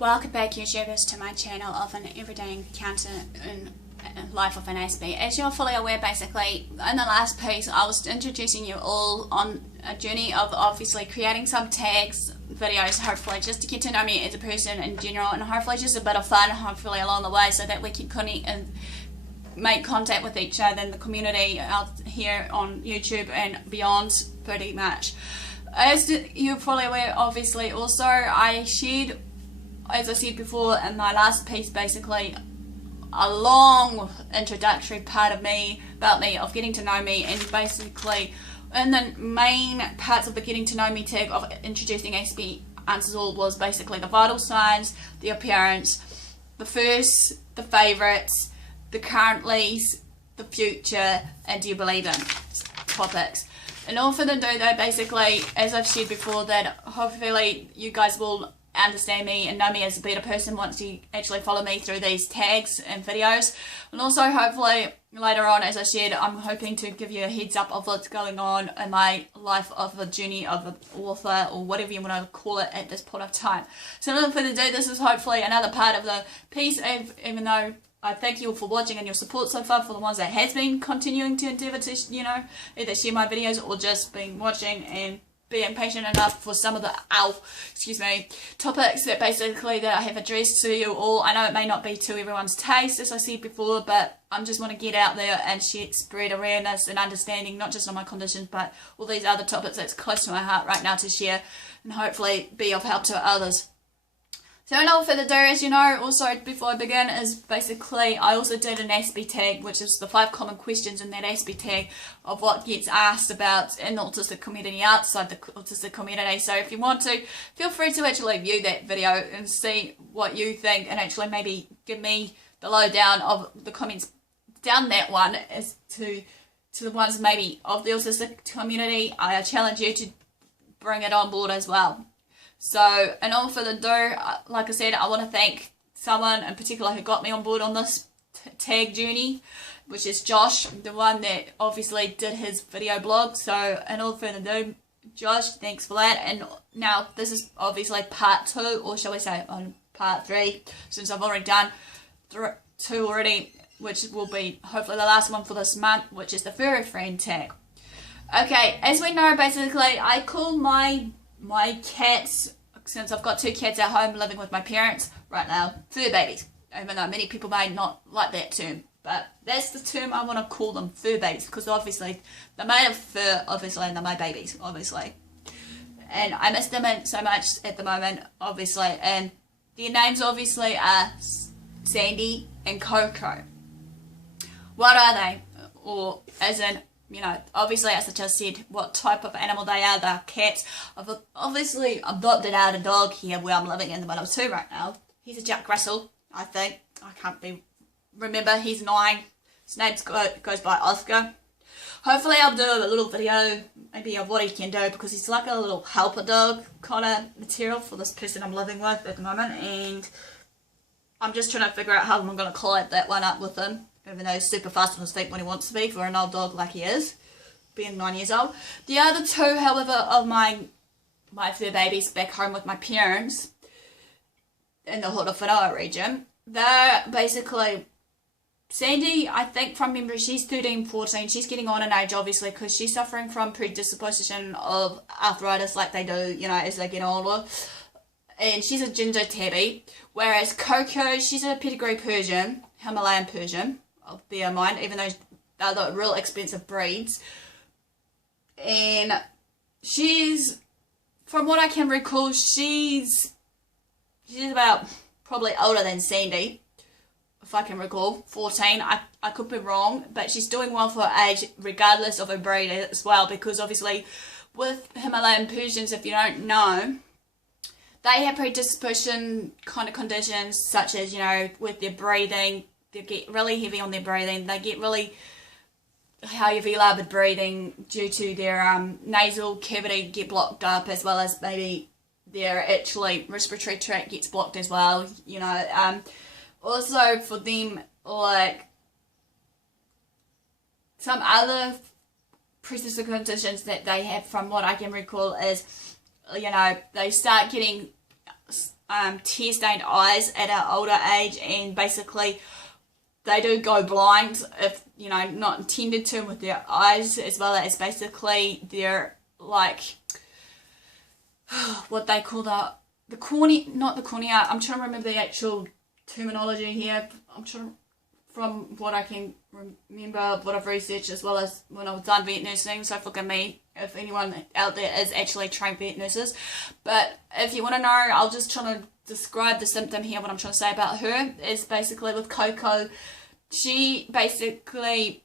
Welcome back, YouTubers, to my channel of an everyday encounter in life of an Aspie. As you're fully aware, basically, in the last piece I was introducing you all on a journey of obviously creating some tags, videos, hopefully just to get to know me as a person in general, and hopefully just a bit of fun, hopefully along the way, so that we can connect and make contact with each other in the community out here on YouTube and beyond, pretty much. As you're probably aware, obviously, also I shared, as I said before in my last piece, basically a long introductory part of me, about me, of getting to know me, and basically in the main parts of the getting to know me tag of introducing AspieAnswersAll was basically the vital signs, the appearance, the first, the favourites, the currentlies, the future, and do you believe in topics. And all for the do though, basically, as I've said before, that hopefully you guys will understand me and know me as a better person once you actually follow me through these tags and videos. And also hopefully later on, as I said, I'm hoping to give you a heads up of what's going on in my life of a journey of an author, or whatever you want to call it at this point of time. So not further ado, this is hopefully another part of the piece, even though I thank you all for watching and your support so far, for the ones that has been continuing to endeavour to, you know, either share my videos or just been watching and being patient enough for some of the topics that basically that I have addressed to you all. I know it may not be to everyone's taste, as I said before, but I just want to get out there and spread awareness and understanding, not just on my conditions, but all these other topics that's close to my heart right now to share, and hopefully be of help to others. So without further ado, as you know, also before I begin, is basically I also did an Aspie tag, which is the 5 common questions in that Aspie tag of what gets asked about in the autistic community, outside the autistic community. So if you want to, feel free to actually view that video and see what you think, and actually maybe give me the lowdown of the comments down that one as to the ones maybe of the autistic community. I challenge you to bring it on board as well. So, and all further ado, like I said, I want to thank someone in particular who got me on board on this tag journey, which is Josh, the one that obviously did his video blog. So, and all further ado, Josh, thanks for that. And now this is obviously part 2, or shall we say on part 3, since I've already done 2 already, which will be hopefully the last one for this month, which is the furry friend tag. Okay, as we know, basically, I call my cats, since I've got 2 cats at home living with my parents right now, fur babies, even though many people may not like that term, but that's the term I want to call them, fur babies, because obviously they're made of fur, obviously, and they're my babies, obviously, and I miss them so much at the moment, obviously, and their names obviously are Sandy and Coco. What are they? Or as in, you know, obviously, as I just said, what type of animal they are. They're cats. I've obviously adopted out a dog here where I'm living in the middle of 2 right now. He's a Jack Russell, I think. I can't remember. He's 9. His name goes by Oscar. Hopefully I'll do a little video maybe of what he can do, because he's like a little helper dog kind of material for this person I'm living with at the moment, and I'm just trying to figure out how I'm going to collab that one up with him. Even though he's super fast on his feet when he wants to be, for an old dog like he is, being 9 years old. The other 2, however, of my fur babies back home with my parents in the Horowhenua region, they're basically Sandy, I think from memory, she's 13, 14. She's getting on in age, obviously, because she's suffering from predisposition of arthritis like they do, you know, as they get older. And she's a ginger tabby. Whereas Coco, she's a pedigree Persian, Himalayan Persian. Bear in mind, even though they're the real expensive breeds. And she's, from what I can recall, she's about probably older than Sandy, if I can recall, 14. I could be wrong, but she's doing well for her age regardless of her breed as well, because obviously with Himalayan Persians, if you don't know, they have predisposition kind of conditions, such as, you know, with their breathing. They get really heavy on their breathing. They get really heavy laboured breathing due to their nasal cavity get blocked up, as well as maybe their actually respiratory tract gets blocked as well. You know, also for them, like some other predisposition conditions that they have, from what I can recall, is, you know, they start getting tear-stained eyes at an older age, and basically they do go blind if, you know, not intended to with their eyes, as well as basically their, like, what they call the cornea, not the cornea, I'm trying to remember the actual terminology here. I'm trying, from what I can remember, what I've researched, as well as when I've done vet nursing, so forgive me if anyone out there is actually trained vet nurses. But if you want to know, I'll just try to describe the symptom here. What I'm trying to say about her is basically with Coco, she basically,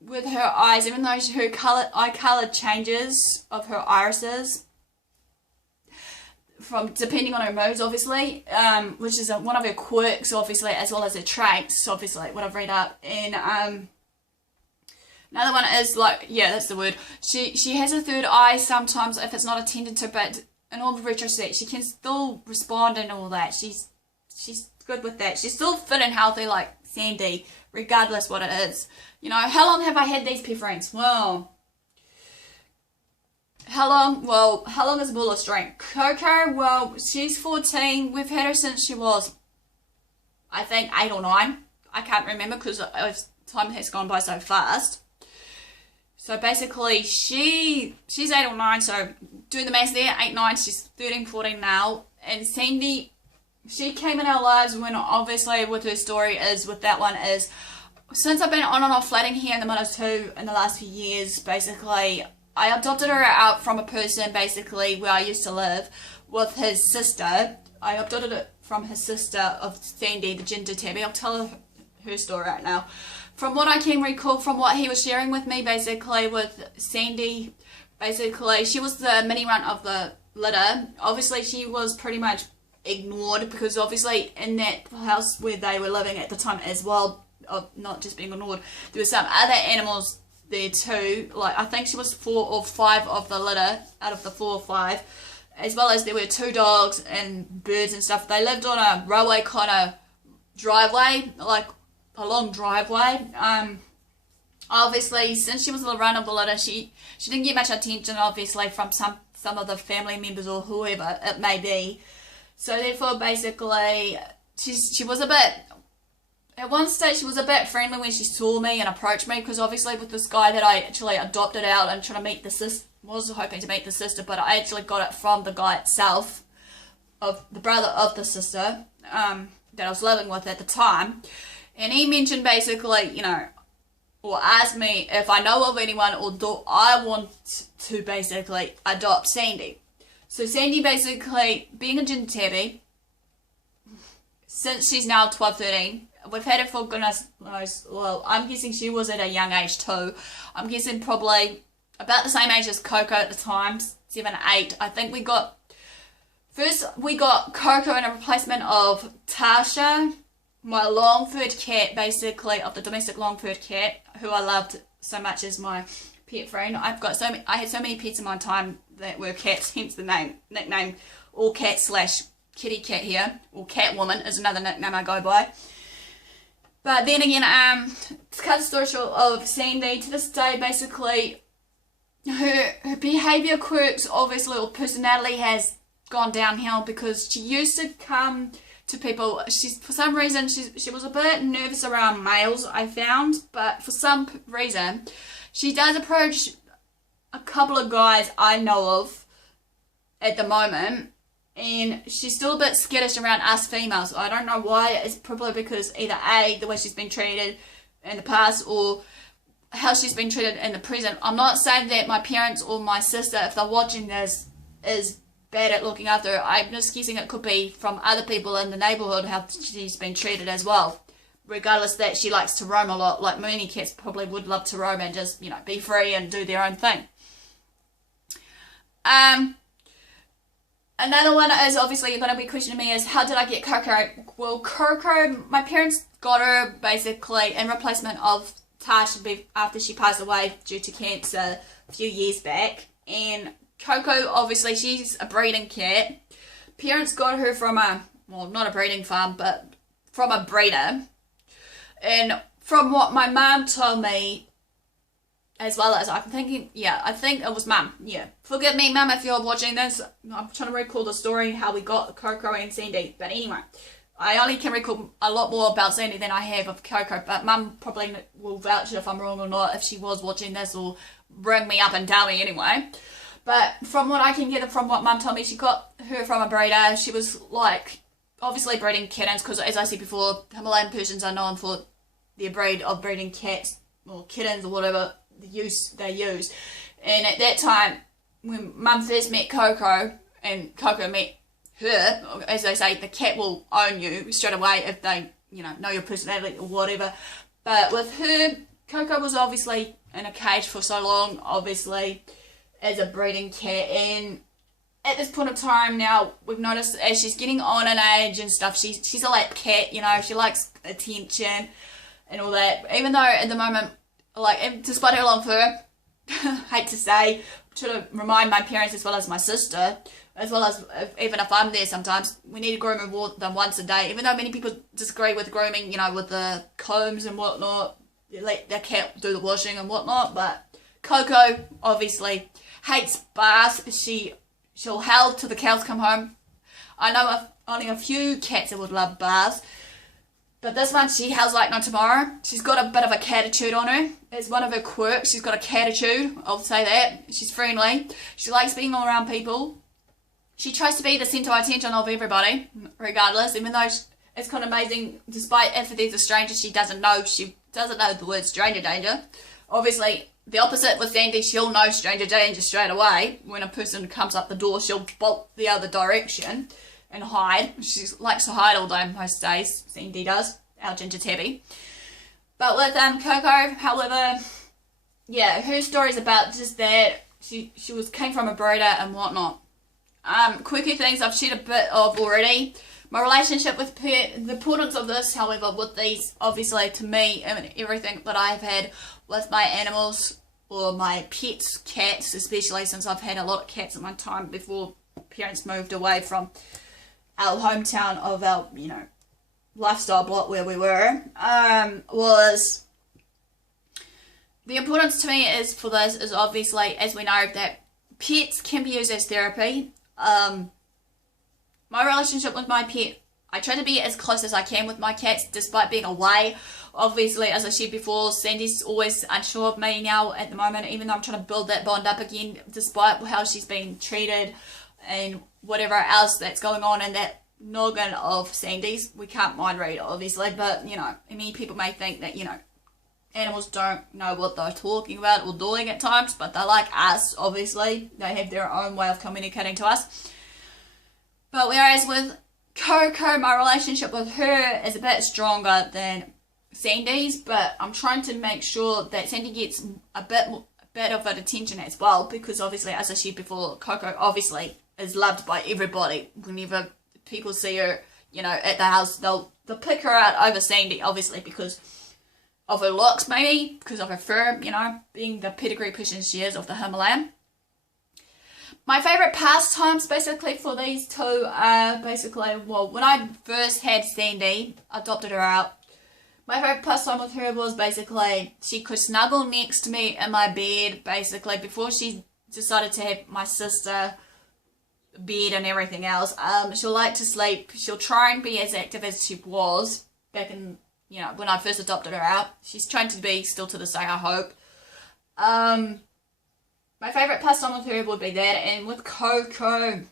with her eyes, even though her eye colour changes of her irises, from depending on her moods, obviously, which is one of her quirks, obviously, as well as her traits, obviously, what I've read up. And another one is, like, yeah, that's the word. She has a third eye sometimes if it's not attended to, but in all retrospect, she can still respond and all that. She's good with that. She's still fit and healthy like Sandy, regardless what it is. You know, how long have I had these pet friends? Well, how long is Bull a string? Coco, well, she's 14. We've had her since she was, I think, 8 or 9. I can't remember because time has gone by so fast. So basically, she's 8 or 9, so do the maths there, 8, 9, she's 13, 14 now. And Sandy, she came in our lives when, obviously, with her story is, with that one is, since I've been on and off flatting here in the Middle too in the last few years, basically, I adopted her out from a person, basically, where I used to live with his sister. I adopted it from his sister of Sandy, the ginger tabby. I'll tell her story right now. From what I can recall, from what he was sharing with me, basically, with Sandy, basically, she was the mini runt of the litter. Obviously, she was pretty much ignored because, obviously, in that house where they were living at the time as well, of not just being ignored, there were some other animals there too. Like, I think she was 4 or 5 of the litter out of the 4 or 5, as well as there were 2 dogs and birds and stuff. They lived on a railway kind of driveway, like a long driveway. Obviously, since she was the run of the litter, she didn't get much attention, obviously, from some of the family members or whoever it may be. So therefore, basically, she was a bit, at one stage she was a bit friendly when she saw me and approached me, because obviously with this guy that I actually adopted out and trying to meet the sister, was hoping to meet the sister, but I actually got it from the guy itself, of the brother of the sister, that I was living with at the time. And he mentioned basically, you know, or asked me if I know of anyone or do I want to basically adopt Sandy. So Sandy, basically, being a ginger tabby, since she's now 12, 13, we've had her for goodness knows, well, I'm guessing she was at a young age too. I'm guessing probably about the same age as Coco at the time, 7, 8. I think we got Coco in a replacement of Tasha, my long-furred cat, basically, of the domestic long-furred cat, who I loved so much as my pet friend. I had so many pets in my time that were cats, hence the nickname all cat / kitty cat here, or cat woman is another nickname I go by. But then again, to cut the story short of Sandy, to this day, basically, her behaviour quirks, obviously, or personality has gone downhill, because she used to come to people, for some reason, she was a bit nervous around males, I found, but for some reason, she does approach a couple of guys I know of at the moment, and she's still a bit skittish around us females. I don't know why. It's probably because either A, the way she's been treated in the past, or how she's been treated in the present. I'm not saying that my parents or my sister, if they're watching this, is bad at looking after her. I'm just guessing it could be from other people in the neighbourhood how she's been treated as well. Regardless that she likes to roam a lot, like many cats probably would love to roam and just, you know, be free and do their own thing. Another one is obviously you're going to be questioning me is, how did I get Coco? Well, Coco, my parents got her basically in replacement of Tash after she passed away due to cancer a few years back. And Coco, obviously, she's a breeding cat. Parents got her from well, not a breeding farm, but from a breeder. And from what my mum told me, as well as I'm thinking, yeah, I think it was Mum. Yeah, forgive me, Mum, if you're watching this. I'm trying to recall the story how we got Coco and Sandy. But anyway, I only can recall a lot more about Sandy than I have of Coco. But Mum probably will vouch if I'm wrong or not if she was watching this, or ring me up and tell me anyway. But from what I can gather from what Mum told me, she got her from a breeder. She was like obviously breeding kittens because, as I said before, Himalayan Persians are known for their breed of breeding cats or kittens or whatever they use. And at that time, when Mum first met Coco and Coco met her, as they say, the cat will own you straight away if they, know your personality or whatever. But with her, Coco was obviously in a cage for so long, obviously, as a breeding cat. And at this point of time now, we've noticed as she's getting on in age and stuff, she's a lap cat, she likes attention and all that. Even though at the moment, like, despite her long fur, hate to say, to remind my parents as well as my sister, as well as even if I'm there sometimes, we need to groom them once a day. Even though many people disagree with grooming, with the combs and whatnot, let their cat do the washing and whatnot. But Coco obviously hates baths. She'll howl till the cows come home. I know of only a few cats that would love baths. But this one, she howls like no tomorrow. She's got a bit of a catitude on her. It's one of her quirks. She's got a catitude. I'll say that. She's friendly. She likes being all around people. She tries to be the centre of attention of everybody, regardless. Even though it's kind of amazing, despite if there's a stranger she doesn't know the word stranger danger. Obviously, the opposite with Sandy, she'll know stranger danger straight away. When a person comes up the door, she'll bolt the other direction and hide. She likes to hide all day most days. Sandy does, our ginger tabby. But with Coco, however, yeah, her story's about just that. She came from a breeder and whatnot. Quirky things I've shared a bit of already. My relationship with the importance of this, however, with these, obviously to me and everything that I've had with my animals or my pets, cats, especially since I've had a lot of cats at my time before parents moved away from our hometown of our, lifestyle block where we were, was the importance to me is for this is obviously, as we know, that pets can be used as therapy. My relationship with my pet, I try to be as close as I can with my cats despite being away. Obviously, as I said before, Sandy's always unsure of me now at the moment, even though I'm trying to build that bond up again despite how she's been treated and whatever else that's going on in that noggin of Sandy's. We can't mind read, obviously, but, many people may think that, animals don't know what they're talking about or doing at times, but they're like us, obviously. They have their own way of communicating to us. But whereas with Coco, my relationship with her is a bit stronger than Sandy's, but I'm trying to make sure that Sandy gets a bit of attention as well, because obviously, as I said before, Coco obviously is loved by everybody. Whenever people see her, at the house, they'll pick her out over Sandy, obviously, because of her looks, maybe, because of her fur, being the pedigree person she is of the Himalayan. My favourite pastimes, basically, for these two are basically, well, when I first had Sandy, adopted her out, my favourite pastime with her was basically she could snuggle next to me in my bed, basically, before she decided to have my sister bed and everything else. She'll like to sleep. She'll try and be as active as she was back in, when I first adopted her out. She's trying to be still to this day, I hope. My favourite pastime with her would be that, and with Coco,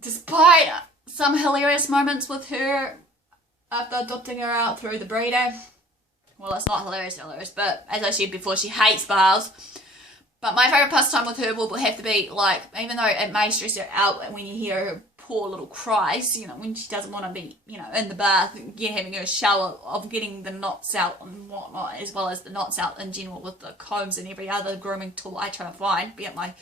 despite some hilarious moments with her after adopting her out through the breeder, well, it's not hilarious, but as I said before, she hates baths. But my favourite pastime with her will have to be, like, even though it may stress her out when you hear her poor little cries, when she doesn't want to be, in the bath, having her shower, of getting the knots out and whatnot, as well as the knots out in general with the combs and every other grooming tool I try to find, be it my,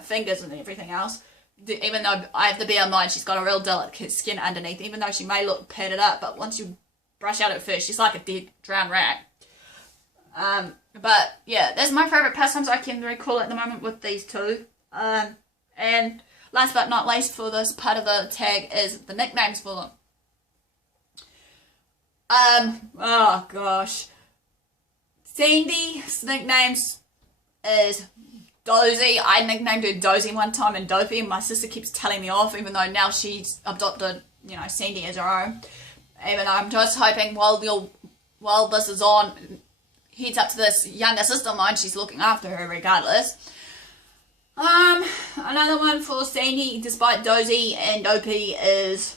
fingers and everything else. Even though I have to bear in mind she's got a real delicate skin underneath, even though she may look padded up, but once you brush out at first, she's like a dead, drowned rat. But yeah, that's my favourite pastimes I can recall at the moment with these two. And last but not least for this part of the tag is the nicknames for them. Oh gosh. Sandy's nicknames is Dozy. I nicknamed her Dozy one time and Dopey, and my sister keeps telling me off, even though now she's adopted, you know, Sandy as her own. Even though I'm just hoping while this is on, heads up to this younger sister of mine, she's looking after her regardless. Another one for Sandy, despite Dozy and Dopey, is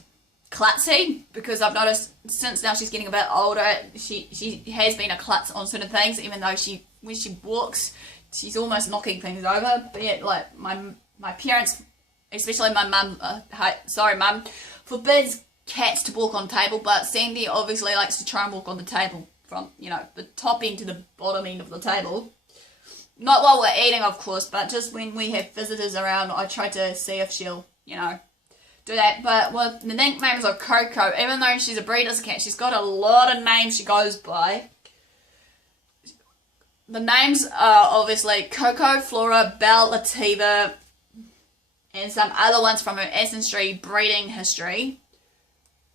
klutzy, because I've noticed since now she's getting a bit older, she has been a klutz on certain things, even though when she walks, she's almost knocking things over. But yet, like, my parents, especially my mum, mum, forbids cats to walk on table, but Sandy obviously likes to try and walk on the table from, you know, the top end to the bottom end of the table. Not while we're eating, of course, but just when we have visitors around, I try to see if she'll, you know, do that. But well, the nicknames are Coco. Even though she's a breeder's cat, she's got a lot of names she goes by. The names are obviously Coco, Flora, Belle, Lativa, and some other ones from her ancestry breeding history.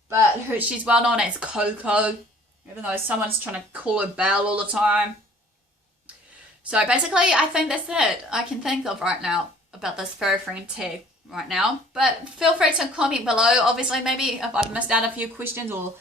But she's well known as Coco, even though someone's trying to call her Belle all the time. So basically, I think that's it I can think of right now about this furry friend tag right now. But feel free to comment below. Obviously, maybe if I've missed out a few questions, or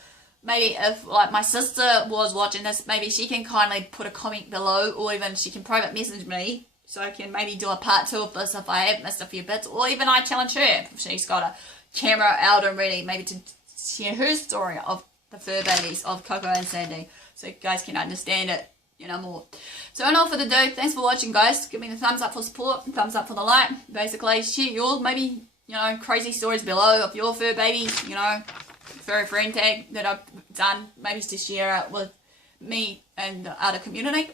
maybe if, like, my sister was watching this, maybe she can kindly put a comment below, or even she can private message me, so I can maybe do a part 2 of this if I have missed a few bits, or even I challenge her if she's got a camera out and ready, maybe to share her story of the fur babies of Coco and Sandy, so you guys can understand it, you know, more. So enough for the do. Thanks for watching, guys. Give me the thumbs up for support, thumbs up for the like. Basically, share your maybe, you know, crazy stories below of your fur babies, you know, furry friend tag that I've done, maybe to share it with me and the other community.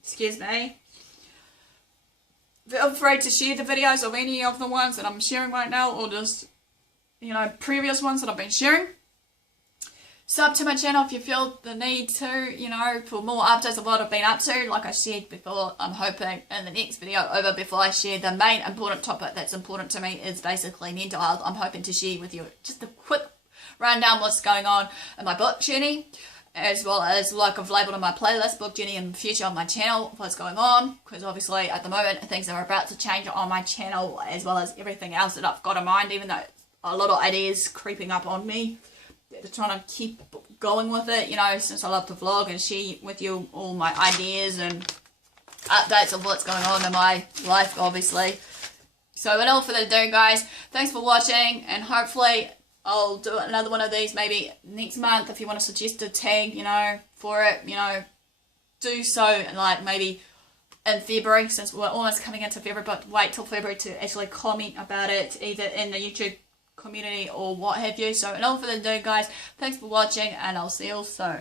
Excuse me. Feel free to share the videos of any of the ones that I'm sharing right now, or just, you know, previous ones that I've been sharing. Sub to my channel if you feel the need to, you know, for more updates of what I've been up to. Like I shared before, I'm hoping in the next video over, before I share the main important topic that's important to me, is basically mental health. I'm hoping to share with you just a quick rundown what's going on in my book journey, as well as, like I've labelled on my playlist, book journey in the future on my channel, what's going on, because obviously at the moment things are about to change on my channel, as well as everything else that I've got in mind, even though a lot of ideas creeping up on me. They're trying to keep going with it, you know, since I love to vlog and share with you all my ideas and updates of what's going on in my life, obviously. So that's all for the do, guys. Thanks for watching, and hopefully I'll do another one of these maybe next month. If you want to suggest a tag, you know, for it, you know, do so, like maybe in February, since we're almost coming into February, but wait till February to actually comment about it, either in the YouTube community or what have you. So, and all for the do, guys. Thanks for watching, and I'll see you all soon.